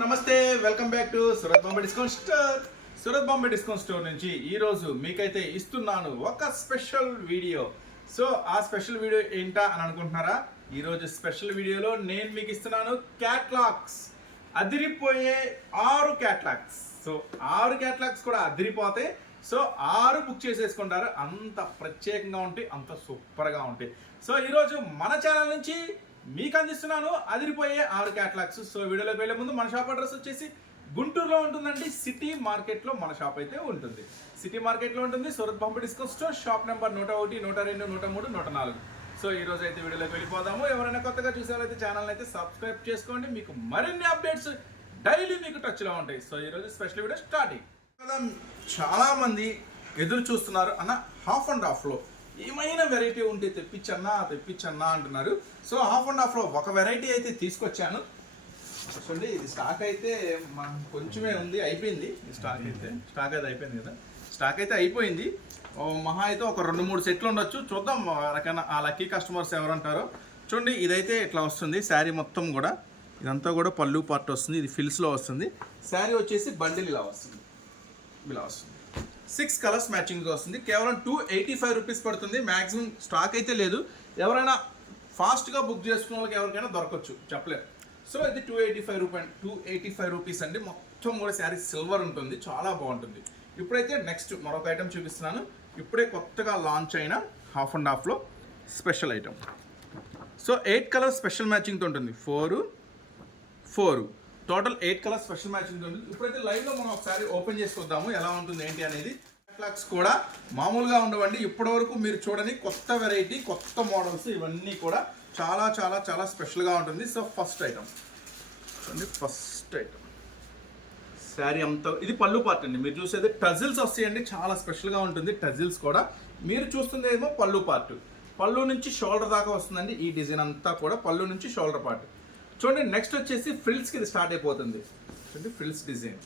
నమస్తే welcome back to Surat Bombay discount store. Surat Bombay discount store నుంచి ఈరోజు మీకైతే ఇస్తున్నాను ఒక స్పెషల్ వీడియో. సో ఆ స్పెషల్ వీడియో ఏంటా అని అనుకుంటున్నారా? ఈరోజు స్పెషల్ వీడియోలో నేను మీకు ఇస్తున్నాను క్యాట్లాగ్స్, అదిరిపోయే 6 క్యాట్లాగ్స్. సో 6 క్యాట్లాగ్స్ కూడా అదిరిపోతాయి. So 6 book చేసేసుకుంటారు. అంత ప్రత్యేకంగా ఉంటాయి, అంత సూపర్గా ఉంటాయి. సో ఈరోజు మన ఛానల్ నుంచి మీకు అందిస్తున్నాను అదిరిపోయే 6 క్యాటలాగ్స్. సో వీడియోలోకి వెళ్ళే ముందు మన షాప్ అడ్రస్ వచ్చేసి గుంటూరులో ఉంటుందండి. సిటీ మార్కెట్లో మన షాప్ అయితే ఉంటుంది. సిటీ మార్కెట్లో ఉంటుంది Surat Bombay discount store. Shop number 101, 102, 103, 104. So ఈ రోజు అయితే వీడియోలోకి వెళ్ళిపోదాము. ఎవరైనా కొత్తగా చూసేవాళ్ళైతే ఛానల్ అయితే సబ్స్క్రైబ్ చేసుకోండి. మీకు మరిన్ని అప్డేట్స్ డైలీ మీకు టచ్లో ఉంటాయి. సో ఈరోజు స్పెషల్ వీడియో స్టార్టింగ్ కదా. చాలా మంది ఎదురు చూస్తున్నారు అన్న హాఫ్ అండ్ హాఫ్లో ఏమైనా వెరైటీ ఉంటే తెప్పించన్నా అంటున్నారు. సో హాఫ్ అండ్ హాఫ్లో ఒక వెరైటీ అయితే తీసుకొచ్చాను. చూడండి, ఇది స్టాక్ అయితే కొంచెమే ఉంది, అయిపోయింది. స్టాక్ అయితే అయిపోయింది కదా. స్టాక్ అయితే అయిపోయింది. మహా అయితే ఒక 2-3 సెట్లు ఉండొచ్చు. చూద్దాం రకమైన ఆ లక్కీ కస్టమర్స్ ఎవరంటారో. చూడండి, ఇదైతే ఇట్లా వస్తుంది. శారీ మొత్తం కూడా ఇదంతా కూడా పళ్ళు పార్ట్ వస్తుంది. ఇది ఫిల్స్లో వస్తుంది. శారీ వచ్చేసి బండిల్ ఇలా వస్తుంది. 6 కలర్స్ మ్యాచింగ్గా వస్తుంది. కేవలం 285 రూపీస్ పడుతుంది. మ్యాక్సిమం స్టాక్ అయితే లేదు. ఎవరైనా ఫాస్ట్గా బుక్ చేసుకున్న వాళ్ళకి ఎవరికైనా దొరకచ్చు, చెప్పలేదు. సో ఇది 285 రూపీస్ అండి. మొత్తం కూడా శారీ సిల్వర్ ఉంటుంది, చాలా బాగుంటుంది. ఇప్పుడైతే నెక్స్ట్ మరొక ఐటమ్ చూపిస్తున్నాను. ఇప్పుడే కొత్తగా లాంచ్ అయిన హాఫ్ అండ్ హాఫ్లో special item. So 8 colours special మ్యాచింగ్తో ఉంటుంది. 4 టోటల్ 8 కలర్స్ స్పెషల్ మ్యాచింగ్ ఉంటుంది. ఇప్పుడైతే లైవ్లో మనం ఒకసారి ఓపెన్ చేసుకొద్దాము ఎలా ఉంటుంది ఏంటి అనేది. క్యాటలాగ్స్ కూడా మామూలుగా ఉండవండి. ఇప్పటివరకు మీరు చూడని కొత్త వెరైటీ, కొత్త మోడల్స్ ఇవన్నీ కూడా చాలా చాలా చాలా స్పెషల్గా ఉంటుంది. సో ఫస్ట్ ఐటమ్ శారీ అంతా ఇది పళ్ళు పార్ట్ అండి. మీరు చూసేది టజిల్స్ వస్తాయండి, చాలా స్పెషల్గా ఉంటుంది. టజిల్స్ కూడా మీరు చూస్తుంది ఏమో పళ్ళు పార్ట్. పళ్ళు నుంచి షోల్డర్ దాకా వస్తుందండి. ఈ డిజైన్ అంతా కూడా పళ్ళు నుంచి షోల్డర్ పార్ట్. చూడండి, నెక్స్ట్ వచ్చేసి ఫ్రిల్స్కి ఇది స్టార్ట్ అయిపోతుంది. చూడండి, ఫ్రిల్స్ డిజైన్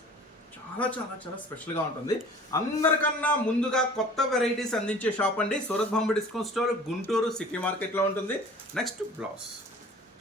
చాలా చాలా చాలా స్పెషల్గా ఉంటుంది. అందరికన్నా ముందుగా కొత్త వెరైటీస్ అందించే షాప్ అండి Surat Bombay discount store, Guntur city మార్కెట్లో ఉంటుంది. నెక్స్ట్ బ్లౌజ్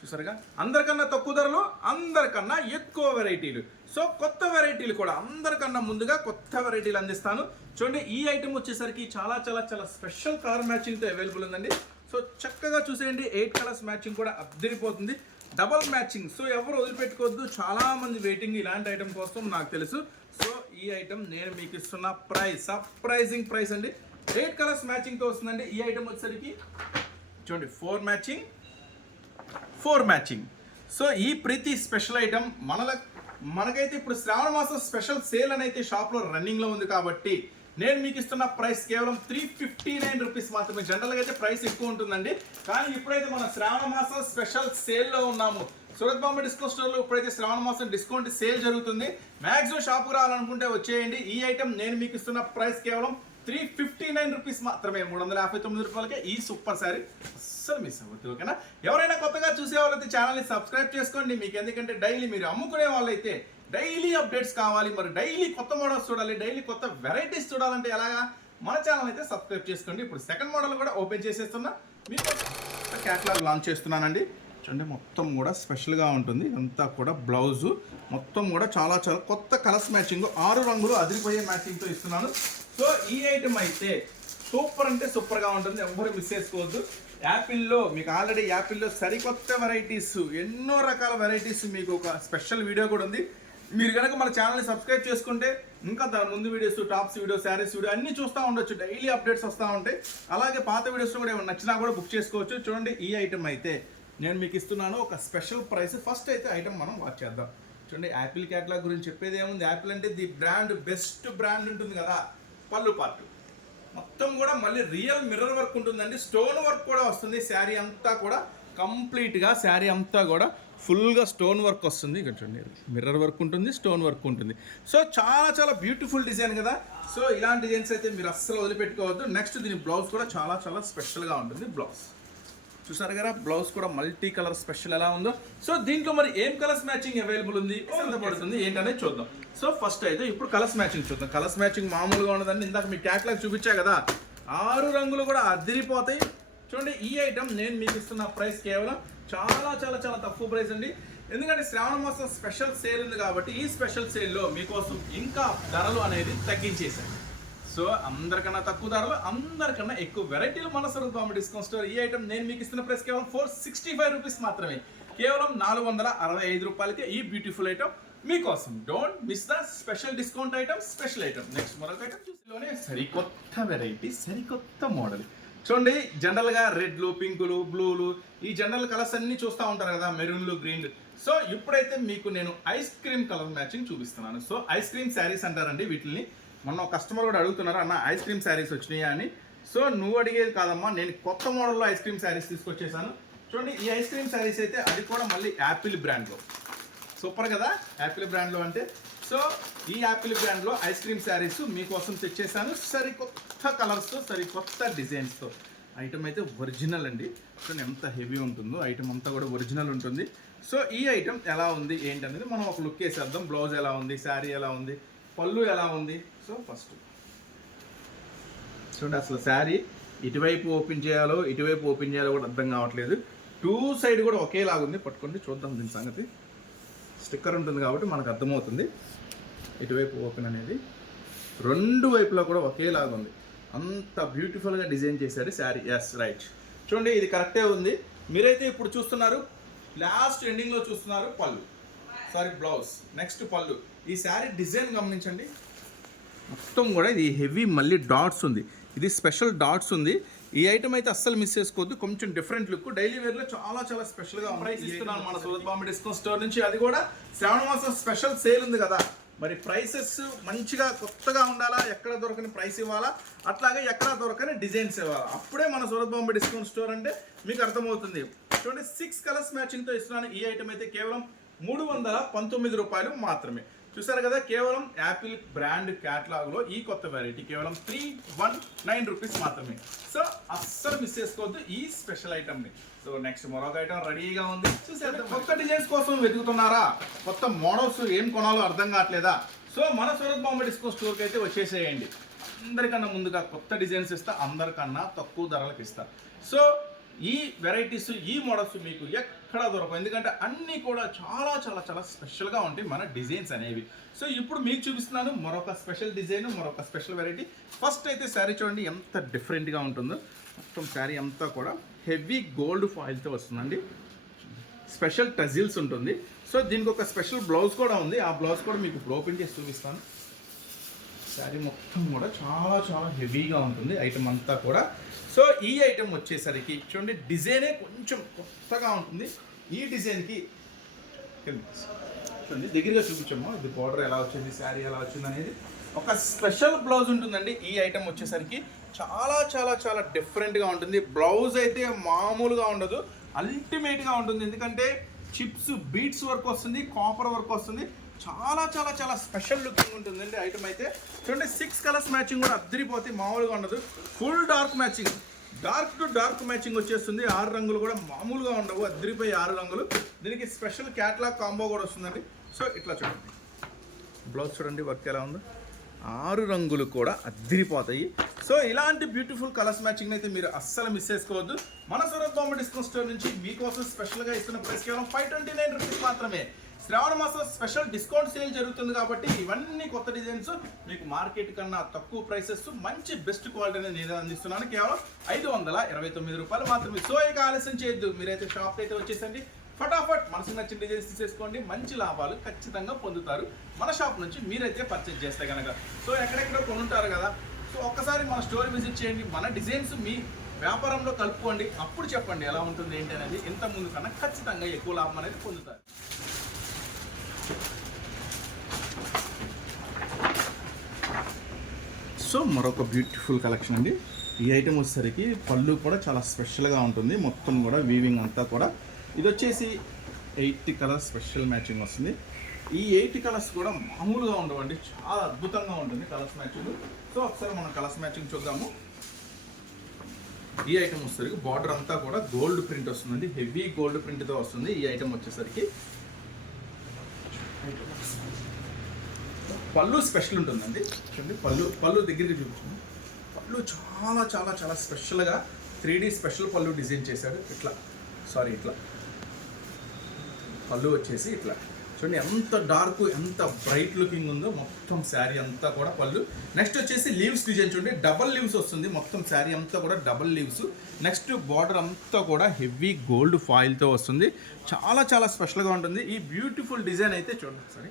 చూసారుగా, అందరికన్నా తక్కువ ధరలో అందరికన్నా ఎక్కువ వెరైటీలు. సో కొత్త వెరైటీలు కూడా అందరికన్నా ముందుగా కొత్త వెరైటీలు అందిస్తాను. చూడండి, ఈ ఐటమ్ వచ్చేసరికి చాలా చాలా చాలా స్పెషల్ కలర్ మ్యాచింగ్తో అవైలబుల్ ఉందండి. సో చక్కగా చూసేయండి, 8 కలర్స్ మ్యాచింగ్ కూడా అద్దరిపోతుంది. Double matching. సో ఎవరు వదిలిపెట్టుకోవద్దు, చాలా మంది వెయిటింగ్ ఇలాంటి ఐటమ్ కోసం నాకు తెలుసు. సో ఈ ఐటమ్ నేను మీకు ఇస్తున్న ప్రైస్ సర్ప్రైజింగ్ ప్రైస్ అండి. 8 కలర్స్ మ్యాచింగ్తో వస్తుందండి. ఈ ఐటమ్ వచ్చేసరికి చూడండి 4 మ్యాచింగ్. సో ఈ ప్రతి స్పెషల్ ఐటమ్ మనకైతే ఇప్పుడు శ్రావణ మాసం స్పెషల్ సేల్ అని అయితే షాప్లో రన్నింగ్లో ఉంది. కాబట్టి నేను మీకు ఇస్తున్న ప్రైస్ కేవలం 359 రూపీస్ మాత్రమే. జనరల్గా అయితే ప్రైస్ ఎక్కువ ఉంటుందండి, కానీ ఇప్పుడైతే మన శ్రావణ మాసం స్పెషల్ సేల్లో ఉన్నాము. సూరత్ బాంబే డిస్కౌంట్ స్టోర్లో ఇప్పుడైతే శ్రావణ మాసం డిస్కౌంట్ సేల్ జరుగుతుంది. మ్యాక్సిమం షాప్కి రావాలనుకుంటే వచ్చేయండి. ఈ ఐటమ్ నేను మీకు ఇస్తున్న ప్రైస్ కేవలం 359 రూపీస్ మాత్రమే. 359 రూపాయలకే ఈ సూపర్ శారీ అస్సలు మిస్ అవ్వద్దు, ఓకేనా? ఎవరైనా కొత్తగా చూసే వాళ్ళైతే ఛానల్ని సబ్స్క్రైబ్ చేసుకోండి. మీకు ఎందుకంటే డైలీ మీరు అమ్ముకునే వాళ్ళైతే డైలీ అప్డేట్స్ కావాలి, మరి డైలీ కొత్త మోడల్స్ చూడాలి, డైలీ కొత్త వెరైటీస్ చూడాలంటే ఎలాగా? మన ఛానల్ అయితే సబ్స్క్రైబ్ చేసుకోండి. ఇప్పుడు సెకండ్ మోడల్ కూడా ఓపెన్ చేసేస్తున్నా, మీకు క్యాటలాగ్ లాంచ్ చేస్తున్నానండి. చూడండి, మొత్తం కూడా స్పెషల్గా ఉంటుంది. అంతా కూడా బ్లౌజు మొత్తం కూడా చాలా చాలా కొత్త కలర్స్ మ్యాచింగ్, 6 రంగులు అదిరిపోయే మ్యాచింగ్తో ఇస్తున్నాను. సో ఈ ఐటమ్ అయితే సూపర్ అంటే సూపర్గా ఉంటుంది, ఎవరు మిస్ చేసుకోవద్దు. యాపిల్లో మీకు ఆల్రెడీ యాపిల్లో సరికొత్త వెరైటీస్, ఎన్నో రకాల వెరైటీస్, మీకు ఒక స్పెషల్ వీడియో కూడా ఉంది. మీరు కనుక మన ఛానల్ని సబ్స్క్రైబ్ చేసుకుంటే ఇంకా దాని ముందు videos, tops video, saris video అన్నీ చూస్తూ ఉండొచ్చు. డైలీ అప్డేట్స్ వస్తూ ఉంటాయి. అలాగే పాత వీడియోస్ కూడా ఏమైనా నచ్చినా కూడా బుక్ చేసుకోవచ్చు. చూడండి, ఈ ఐటమ్ అయితే నేను మీకు ఇస్తున్నాను ఒక స్పెషల్ ప్రైస్. ఫస్ట్ అయితే ఐటమ్ మనం వాచ్ చేద్దాం. చూడండి, యాపిల్ క్యాటలాగ్ గురించి చెప్పేది ఏముంది. యాపిల్ అంటే ది బ్రాండ్, బెస్ట్ బ్రాండ్ ఉంటుంది కదా. పళ్ళు పార్ట్ మొత్తం కూడా మళ్ళీ రియల్ మిర్రర్ వర్క్ ఉంటుందండి. స్టోన్ వర్క్ కూడా వస్తుంది. శారీ అంతా కూడా కంప్లీట్గా శారీ అంతా కూడా ఫుల్గా స్టోన్ వర్క్ వస్తుంది. ఇక్కడ చూడండి, మిర్రర్ వర్క్ ఉంటుంది, స్టోన్ వర్క్ ఉంటుంది. సో చాలా చాలా బ్యూటిఫుల్ డిజైన్ కదా. సో ఇలాంటి డిజైన్స్ అయితే మీరు అస్సలు వదిలిపెట్టుకోవద్దు. నెక్స్ట్ దీని బ్లౌజ్ కూడా చాలా చాలా స్పెషల్గా ఉంటుంది. బ్లౌజ్ చూసారు కదా, బ్లౌజ్ కూడా మల్టీ కలర్ స్పెషల్ ఎలా ఉందో. సో దీంట్లో మరి ఏం కలర్స్ మ్యాచింగ్ అవైలబుల్ ఉంది, ఎంత పడుతుంది ఏంటనేది చూద్దాం. సో ఫస్ట్ అయితే ఇప్పుడు కలర్స్ మ్యాచింగ్ చూద్దాం. కలర్స్ మ్యాచింగ్ మామూలుగా ఉండదండి. ఇందాక మీ క్యాటలాగ్ చూపించా కదా, 6 రంగులు కూడా అదిరిపోతాయి. చూడండి, ఈ ఐటమ్ నేను మీకు ఇస్తున్న ప్రైస్ కేవలం చాలా చాలా చాలా తక్కువ ప్రైస్ అండి. ఎందుకంటే శ్రావణ మాసం స్పెషల్ సేల్ ఉంది కాబట్టి ఈ స్పెషల్ సేల్లో మీకోసం ఇంకా ధరలు అనేది తగ్గించేశాను. సో అందరికన్నా తక్కువ ధరలు, అందరికన్నా ఎక్కువ వెరైటీలు మన స్వరూప్ బాంబే డిస్కౌంట్ స్టోర్. ఈ ఐటమ్ నేను మీకు ఇస్తున్న ప్రైస్ కేవలం 465 రూపీస్ మాత్రమే. కేవలం 465 రూపాయలకే ఈ బ్యూటిఫుల్ ఐటమ్ మీకోసం. Don't miss the special discount item, special item. Next మరొక ఐటమ్ చూసిలోనే సరికొత్త వెరైటీ, సరికొత్త మోడల్. చూడండి, జనరల్గా రెడ్లు, పింకులు, బ్లూలు, ఈ జనరల్ కలర్స్ అన్ని చూస్తూ ఉంటారు కదా, మెరూన్లు, గ్రీన్లు. సో ఇప్పుడైతే మీకు నేను ఐస్ క్రీమ్ కలర్ మ్యాచింగ్ చూపిస్తున్నాను. సో ఐస్ క్రీమ్ శారీస్ అంటారండి వీటిని. మొన్న కస్టమర్ కూడా అడుగుతున్నారు, అన్న ఐస్ క్రీమ్ శారీస్ వచ్చినాయా అని. సో నువ్వు అడిగేది కాదమ్మా, నేను కొత్త మోడల్లో ఐస్ క్రీమ్ శారీస్ తీసుకొచ్చేసాను. చూడండి, ఈ ఐస్ క్రీమ్ శారీస్ అయితే అది కూడా మళ్ళీ యాపిల్ బ్రాండ్లో. సూపర్ కదా యాపిల్ బ్రాండ్లో అంటే. సో ఈ యాపిల్ బ్రాండ్లో ఐస్ క్రీమ్ శారీస్ మీకోసం తెచ్చేసాను, సరికొత్త కలర్స్తో, సరికొత్త డిజైన్స్తో. ఐటమ్ అయితే ఒరిజినల్ అండి. సో ఎంత హెవీ ఉంటుందో ఐటమ్ అంతా కూడా ఒరిజినల్ ఉంటుంది. సో ఈ ఐటమ్ ఎలా ఉంది ఏంటనేది మనం ఒక లుక్ వేసేద్దాం. బ్లౌజ్ ఎలా ఉంది, శారీ ఎలా ఉంది, పళ్ళు ఎలా ఉంది. సో ఫస్ట్ చూడండి, అసలు శారీ ఇటువైపు ఓపెన్ చేయాలో ఇటువైపు ఓపెన్ చేయాలో కూడా అర్థం కావట్లేదు. టూ సైడ్ కూడా ఒకేలాగా ఉంది. పట్టుకోండి చూద్దాం దీని సంగతి. స్టిక్కర్ ఉంటుంది కాబట్టి మనకు అర్థమవుతుంది. ఇటువైపు ఓపెన్ అనేది రెండు వైపులా కూడా ఒకేలాగా ఉంది. అంత బ్యూటిఫుల్గా డిజైన్ చేశారు శారీ. ఎస్ రైట్, చూడండి ఇది కరెక్టే ఉంది. మీరైతే ఇప్పుడు చూస్తున్నారు, లాస్ట్ ఎండింగ్లో చూస్తున్నారు పళ్ళు, సారీ బ్లౌజ్, నెక్స్ట్ పళ్ళు. ఈ శారీ డిజైన్ గమనించండి, మొత్తం కూడా ఇది హెవీ మళ్ళీ డాట్స్ ఉంది. ఇది స్పెషల్ డాట్స్ ఉంది. ఈ ఐటమ్ అయితే అస్సలు మిస్ చేసుకోవద్దు. కొంచెం డిఫరెంట్ లుక్, డైలీ వేర్లో చాలా చాలా స్పెషల్గా ప్రైస్ ఇస్తున్నాను మన సూరత్ బాంబే డిస్కౌంట్ స్టోర్ నుంచి. అది కూడా శ్రావణ మాసం స్పెషల్ సేల్ ఉంది కదా, మరి ప్రైసెస్ మంచిగా కొత్తగా ఉండాలా, ఎక్కడ దొరకని ప్రైస్ ఇవ్వాలా, అట్లాగే ఎక్కడ దొరకని డిజైన్స్ ఇవ్వాలా. అప్పుడే మన సూరత్ బాంబే డిస్కౌంట్ స్టోర్ అంటే మీకు అర్థమవుతుంది. చూడండి, 6 కలర్స్ మ్యాచింగ్తో ఇస్తున్నాను. ఈ ఐటమ్ అయితే కేవలం 319 రూపాయలు మాత్రమే. చూసారు కదా, కేవలం యాపిల్ బ్రాండ్ క్యాటలాగ్లో ఈ కొత్త వెరైటీ కేవలం 319 రూపీస్ మాత్రమే. సో అస్సలు మిస్ చేసుకోవద్దు ఈ స్పెషల్ ఐటమ్ని. సో నెక్స్ట్ మరొక ఐటమ్ రెడీగా ఉంది, చూసేద్దాం. కొత్త డిజైన్స్ కోసం వెతుకుతున్నారా, కొత్త మోడల్స్ ఏం కొనాలో అర్థం కావట్లేదా? సో మన సూరత్ బాంబే డిస్కౌంట్ స్టోర్కి అయితే వచ్చేసేయండి. అందరికన్నా ముందుగా కొత్త డిజైన్స్ ఇస్తా, అందరికన్నా తక్కువ ధరలకు ఇస్తా. సో ఈ వెరైటీస్, ఈ మోడల్స్ మీకు ఎక్కడ దొరకవు, ఎందుకంటే అన్నీ కూడా చాలా చాలా చాలా స్పెషల్గా ఉంటాయి మన డిజైన్స్ అనేవి. సో ఇప్పుడు మీకు చూపిస్తున్నాను మరొక స్పెషల్ డిజైన్, మరొక స్పెషల్ వెరైటీ. ఫస్ట్ అయితే శారీ చూడండి ఎంత డిఫరెంట్గా ఉంటుందో. మొత్తం శారీ అంతా కూడా హెవీ గోల్డ్ ఫాయిల్తో వస్తుందండి. స్పెషల్ టజిల్స్ ఉంటుంది. సో దీనికి ఒక స్పెషల్ బ్లౌజ్ కూడా ఉంది. ఆ బ్లౌజ్ కూడా మీకు ఇప్పుడు ఓపెన్ చేసి చూపిస్తాను. శారీ మొత్తం కూడా చాలా చాలా హెవీగా ఉంటుంది ఐటమ్ అంతా కూడా. సో ఈ ఐటమ్ వచ్చేసరికి చూడండి, డిజైనే కొంచెం కొత్తగా ఉంటుంది. ఈ డిజైన్కి చూడండి దగ్గరగా చూపించమ్మా, ఇది బార్డర్ ఎలా వచ్చింది, శారీ ఎలా వచ్చింది అనేది. ఒక స్పెషల్ బ్లౌజ్ ఉంటుందండి. ఈ ఐటమ్ వచ్చేసరికి చాలా చాలా చాలా డిఫరెంట్గా ఉంటుంది. బ్లౌజ్ అయితే మామూలుగా ఉండదు, అల్టిమేట్గా ఉంటుంది. ఎందుకంటే చిప్స్, బీట్స్ వర్క్ వస్తుంది, కాపర్ వర్క్ వస్తుంది. చాలా చాలా చాలా స్పెషల్ లుకింగ్ ఉంటుందండి ఐటమ్ అయితే. చూడండి, 6 కలర్స్ మ్యాచింగ్ కూడా అద్దరిపోతే మామూలుగా ఉండదు. Full dark matching, dark to dark matching వచ్చేస్తుంది. 6 రంగులు కూడా మామూలుగా ఉండవు, అద్దరిపోయి 6 రంగులు. దీనికి స్పెషల్ క్యాట్లాగ్ కాంబో కూడా వస్తుందండి. సో ఇట్లా చూడండి, బ్లౌజ్ చూడండి వర్క్ ఎలా ఉందో. 6 రంగులు కూడా అద్దరిపోతాయి. సో ఇలాంటి బ్యూటిఫుల్ కలర్స్ మ్యాచింగ్ అయితే మీరు అస్సలు మిస్ చేసుకోవద్దు. మన సూరత్ బాంబే డిస్కౌంట్ స్టోర్ నుంచి మీకోసం స్పెషల్గా ఇస్తున్న ప్రైస్ కేవలం 529 రూపీస్ మాత్రమే. శ్రావణ మాసం స్పెషల్ డిస్కౌంట్ సేల్ జరుగుతుంది కాబట్టి ఇవన్నీ కొత్త డిజైన్స్ మీకు మార్కెట్ కన్నా తక్కువ ప్రైసెస్, మంచి బెస్ట్ క్వాలిటీని నేను అందిస్తున్నాను. కేవలం 529 రూపాయలు మాత్రమే. సో ఇక ఆలస్యం చేయొద్దు, మీరైతే షాప్కి అయితే వచ్చేసండి. ఫటాఫట్ మనసుకు నచ్చిన డిజైన్స్ తీసేసుకోండి, మంచి లాభాలు ఖచ్చితంగా పొందుతారు మన షాప్ నుంచి మీరైతే పర్చేజ్ చేస్తే కనుక. సో ఎక్కడెక్కడో కొనుంటారు కదా, సో ఒక్కసారి మన స్టోర్ విజిట్ చేయండి, మన డిజైన్స్ మీ వ్యాపారంలో కలుపుకోండి. అప్పుడు చెప్పండి ఎలా ఉంటుంది ఏంటి అనేది. ఇంత ముందు కన్నా ఖచ్చితంగా ఎక్కువ లాభం అనేది పొందుతారు. సో మరొక బ్యూటిఫుల్ కలెక్షన్ అండి. ఈ ఐటమ్ వచ్చేసరికి పళ్ళు కూడా చాలా స్పెషల్గా ఉంటుంది. మొత్తం కూడా వీవింగ్ అంతా కూడా. ఇది వచ్చేసి 8 కలర్స్ స్పెషల్ మ్యాచింగ్ వస్తుంది. ఈ 8 కలర్స్ కూడా మామూలుగా ఉండవండి, చాలా అద్భుతంగా ఉంటుంది కలర్స్ మ్యాచింగ్. సో ఒకసారి మనం కలర్స్ మ్యాచింగ్ చూద్దాము. ఈ ఐటమ్ వచ్చేసరికి బార్డర్ అంతా కూడా గోల్డ్ ప్రింట్ వస్తుందండి, హెవీ గోల్డ్ ప్రింట్తో వస్తుంది. ఈ ఐటమ్ వచ్చేసరికి పళ్ళు స్పెషల్ ఉంటుందండి. చూడండి, పళ్ళు దగ్గరికి చూపించండి. పళ్ళు చాలా చాలా చాలా స్పెషల్గా 3D స్పెషల్ పళ్ళు డిజైన్ చేశాడు. ఇట్లా పళ్ళు వచ్చేసి ఇట్లా చూడండి ఎంత డార్క్ ఎంత బ్రైట్ లుకింగ్ ఉందో మొత్తం శారీ అంతా కూడా పళ్ళు. నెక్స్ట్ వచ్చేసి లీవ్స్ డిజైన్ చూడండి, డబల్ లీవ్స్ వస్తుంది మొత్తం శారీ అంతా కూడా డబల్ లీవ్స్. నెక్స్ట్ బార్డర్ అంతా కూడా హెవీ గోల్డ్ ఫాయిల్తో వస్తుంది, చాలా చాలా స్పెషల్గా ఉంటుంది. ఈ బ్యూటిఫుల్ డిజైన్ అయితే చూడండి ఒకసారి,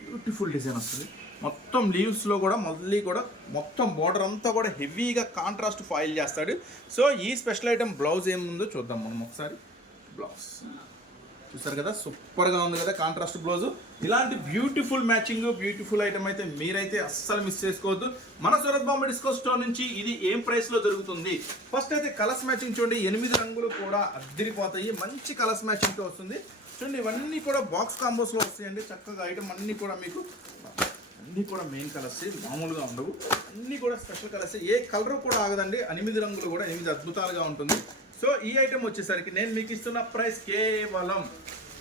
బ్యూటిఫుల్ డిజైన్ వస్తుంది మొత్తం లీవ్స్లో కూడా. మళ్ళీ కూడా మొత్తం బార్డర్ అంతా కూడా హెవీగా కాంట్రాస్ట్ ఫాయిల్ చేస్తాడు. సో ఈ స్పెషల్ ఐటమ్ బ్లౌజ్ ఏముందో చూద్దాం మనం ఒకసారి. బ్లౌజ్ చూసారు కదా, సూపర్గా ఉంది కదా కాంట్రాస్ట్ బ్లౌజ్. ఇలాంటి బ్యూటిఫుల్ మ్యాచింగ్ బ్యూటిఫుల్ ఐటమ్ అయితే మీరైతే అస్సలు మిస్ చేసుకోవద్దు. మన సూరత్ బాంబే డిస్కౌంట్ స్టోర్ నుంచి ఇది ఏం ప్రైస్లో దొరుకుతుంది. ఫస్ట్ అయితే కలర్స్ మ్యాచింగ్ చూడండి, 8 రంగులు కూడా అద్దరిపోతాయి, మంచి కలర్స్ మ్యాచింగ్తో వస్తుంది. చూడండి ఇవన్నీ కూడా బాక్స్ కాంబోస్లో వస్తాయండి. చక్కగా ఐటమ్ అన్నీ కూడా మీకు అన్నీ కూడా మెయిన్ కలర్స్, మామూలుగా ఉండవు, అన్నీ కూడా స్పెషల్ కలర్స్. ఏ కలర్ కూడా ఆగదండి, 8 రంగులు కూడా 8 అద్భుతాలుగా ఉంటుంది. సో ఈ ఐటమ్ వచ్చేసరికి నేను మీకు ఇస్తున్న ప్రైస్ కేవలం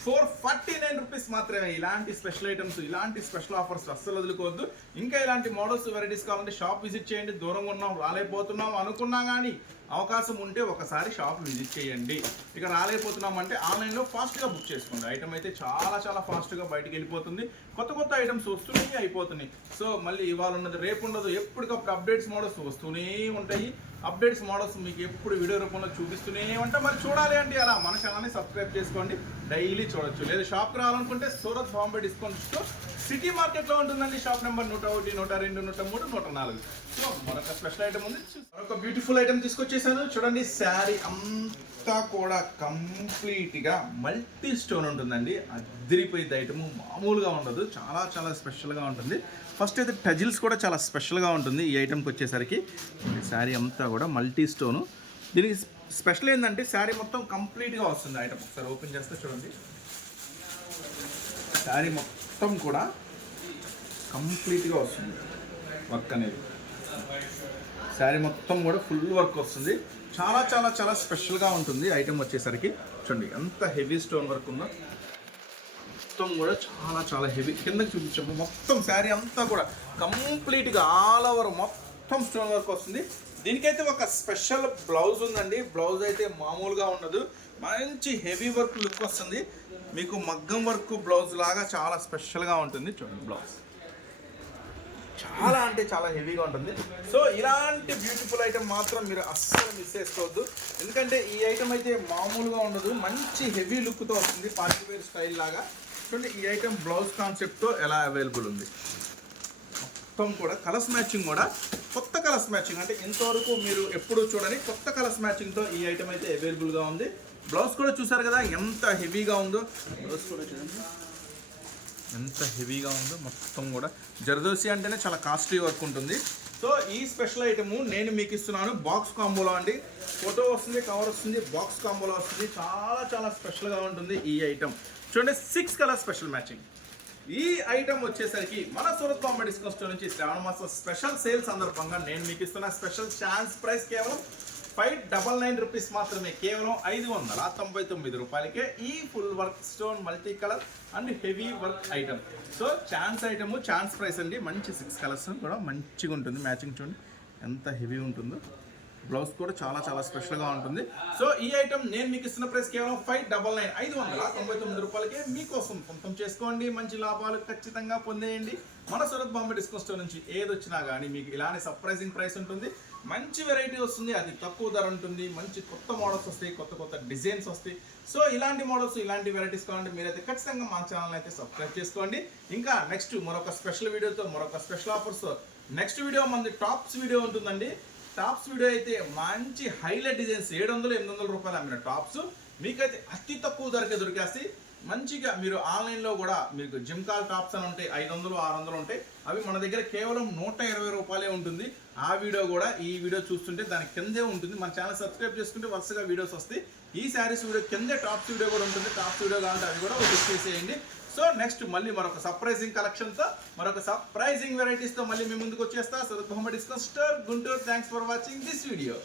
449 రూపీస్ మాత్రమే. ఇలాంటి స్పెషల్ ఐటమ్స్, ఇలాంటి స్పెషల్ ఆఫర్స్ అస్సలు వదులుకోవద్దు. ఇంకా ఇలాంటి మోడల్స్ వెరైటీస్ కావాలంటే షాప్ విజిట్ చేయండి. దూరంగా ఉన్నాం, రాలేకపోతున్నాం అనుకున్నా కానీ అవకాశం ఉంటే ఒకసారి షాప్ విజిట్ చేయండి. ఇక రాలేకపోతున్నాం అంటే ఆన్లైన్లో ఫాస్ట్గా బుక్ చేసుకోండి. ఐటమ్ అయితే చాలా చాలా ఫాస్ట్గా బయటికి వెళ్ళిపోతుంది. కొత్త కొత్త ఐటమ్స్ వస్తూనే అయిపోతున్నాయి. సో మళ్ళీ ఇవాళ ఉన్నది రేపు ఉండదు, ఎప్పటికప్పుడు అప్డేట్స్ మోడల్స్ వస్తూనే ఉంటాయి. అప్డేట్స్ మోడల్స్ మీకు ఎప్పుడు వీడియో రూపంలో చూపిస్తూనే ఉంటాం. మరి చూడాలి అంటే అలా మన ఛానల్ని సబ్స్క్రైబ్ చేసుకోండి, డైలీ చూడొచ్చు. లేదా షాప్కి రావాలనుకుంటే Surat Bombay discount store city మార్కెట్లో ఉంటుందండి. Shop number 101, 102, 103, 104. సో మరొక స్పెషల్ ఐటమ్ ఉంది, మరొక బ్యూటిఫుల్ ఐటమ్ తీసుకొచ్చేసాను. చూడండి శారీ అంతా కూడా కంప్లీట్గా మల్టీ స్టోన్ ఉంటుందండి. అద్దరిపోయింది ఐటమ్, మామూలుగా ఉండదు, చాలా చాలా స్పెషల్గా ఉంటుంది. ఫస్ట్ అయితే టజిల్స్ కూడా చాలా స్పెషల్గా ఉంటుంది ఈ ఐటమ్కి వచ్చేసరికి. శారీ అంతా కూడా మల్టీ స్టోను. దీనికి స్పెషల్ ఏంటంటే శారీ మొత్తం కంప్లీట్గా వస్తుంది ఐటమ్. ఒకసారి ఓపెన్ చేస్తే చూడండి, శారీ మొత్తం కూడా కంప్లీట్గా వస్తుంది వర్క్ అనేది. శారీ మొత్తం కూడా ఫుల్ వర్క్ వస్తుంది, చాలా చాలా చాలా స్పెషల్గా ఉంటుంది ఐటమ్ వచ్చేసరికి. చూడండి ఎంత హెవీ స్టోన్ వర్క్ ఉందో, మొత్తం కూడా చాలా చాలా హెవీ. కిందకి చూపించాము, మొత్తం శారీ అంతా కూడా కంప్లీట్గా ఆల్ ఓవర్ మొత్తం స్టోన్ వర్క్ వస్తుంది. దీనికైతే ఒక స్పెషల్ బ్లౌజ్ ఉందండి. బ్లౌజ్ అయితే మామూలుగా ఉండదు, మంచి హెవీ వర్క్ లుక్ వస్తుంది మీకు. మగ్గం వర్క్ బ్లౌజ్ లాగా చాలా స్పెషల్గా ఉంటుంది. చూడండి బ్లౌజ్ చాలా అంటే చాలా హెవీగా ఉంటుంది. సో ఇలాంటి బ్యూటిఫుల్ ఐటమ్ మాత్రం మీరు అస్సలు మిస్ చేసుకోవద్దు, ఎందుకంటే ఈ ఐటమ్ అయితే మామూలుగా ఉండదు, మంచి హెవీ లుక్తో వస్తుంది, పార్టీ వేర్ స్టైల్ లాగా. చూడండి ఈ ఐటమ్ బ్లౌజ్ కాన్సెప్ట్తో ఎలా అవైలబుల్ ఉంది. మొత్తం కూడా కలర్స్ మ్యాచింగ్ కూడా కొత్త కలర్స్ మ్యాచింగ్, అంటే ఇంతవరకు మీరు ఎప్పుడు చూడని కొత్త కలర్స్ మ్యాచింగ్తో ఈ ఐటమ్ అయితే అవైలబుల్గా ఉంది. బ్లౌజ్ కూడా చూసారు కదా ఎంత హెవీగా ఉందో. బ్లౌజ్ కూడా చూడండి ఎంత హెవీగా ఉందో. మొత్తం కూడా జర్దోసి అంటేనే చాలా కాస్ట్లీ వర్క్ ఉంటుంది. సో ఈ స్పెషల్ ఐటము నేను మీకు ఇస్తున్నాను బాక్స్ కాంబోలో అండి. ఫోటో వస్తుంది, కవర్ వస్తుంది, బాక్స్ కాంబోలో వస్తుంది. చాలా చాలా స్పెషల్గా ఉంటుంది ఈ ఐటమ్. చూడండి 6 కలర్ స్పెషల్ మ్యాచింగ్. ఈ ఐటమ్ వచ్చేసరికి మన సూరత్ బాంబే డిస్కౌంట్ స్టోర్ నుంచి శ్రావణ మాసం స్పెషల్ సేల్ సందర్భంగా నేను మీకు ఇస్తున్న స్పెషల్ ఛాన్స్ ప్రైస్ కేవలం 599 రూపీస్ మాత్రమే. కేవలం 599 రూపాయలకే ఈ full work stone multi colour and heavy work item. So chance item chance price అండి. మంచి 6 కలర్స్ కూడా మంచిగా ఉంటుంది. మ్యాచింగ్ చూడండి ఎంత హెవీ ఉంటుందో. బ్లౌజ్ కూడా చాలా చాలా స్పెషల్గా ఉంటుంది. సో ఈ ఐటమ్ నేను మీకు ఇస్తున్న ప్రైస్ కేవలం 599 రూపాయలకే మీకోసం సొంతం చేసుకోండి. మంచి లాభాలు ఖచ్చితంగా పొందేయండి. మన సూరత్ బాంబే డిస్కౌంట్ స్టోర్ నుంచి ఏది వచ్చినా కానీ మీకు ఇలానే సర్ప్రైజింగ్ ప్రైస్ ఉంటుంది, మంచి వెరైటీ వస్తుంది, అతి తక్కువ ధర ఉంటుంది, మంచి కొత్త మోడల్స్ వస్తాయి, కొత్త కొత్త డిజైన్స్ వస్తాయి. సో ఇలాంటి మోడల్స్ ఇలాంటి వెరైటీస్ కావాలంటే మీరైతే ఖచ్చితంగా మా ఛానల్ అయితే సబ్స్క్రైబ్ చేసుకోండి. ఇంకా నెక్స్ట్ మరొక స్పెషల్ వీడియోతో మరొక స్పెషల్ ఆఫర్స్తో నెక్స్ట్ వీడియో మనది టాప్స్ వీడియో ఉంటుందండి. టాప్స్ వీడియో అయితే మంచి హైలైట్ డిజైన్స్ 700-800 రూపాయలు అమ్మిన టాప్స్ మీకైతే అతి తక్కువ ధరకే దొరికేస్తాయి. మంచిగా మీరు ఆన్లైన్లో కూడా మీకు జిమ్కాల్ టాప్స్ అని ఉంటాయి, 500-600 ఉంటాయి. అవి మన దగ్గర కేవలం 120 రూపాయలే ఉంటుంది. ఆ వీడియో కూడా ఈ వీడియో చూస్తుంటే దాని కిందే ఉంటుంది. మన ఛానల్ సబ్స్క్రైబ్ చేసుకుంటే వరుసగా వీడియోస్ వస్తాయి. ఈ శారీస్ వీడియో కిందే టాప్స్ వీడియో కూడా ఉంటుంది. టాప్స్ వీడియో కావాలంటే అవి కూడా ఒకటి చేసేయండి. సో నెక్స్ట్ మళ్ళీ మరొక సర్ప్రైజింగ్ కలెక్షన్తో మరొక సర్ప్రైజింగ్ వెరైటీస్తో మళ్ళీ మీ ముందుకు వచ్చేస్తా. Surat Bombay discount store Guntur. Thanks for watching this video.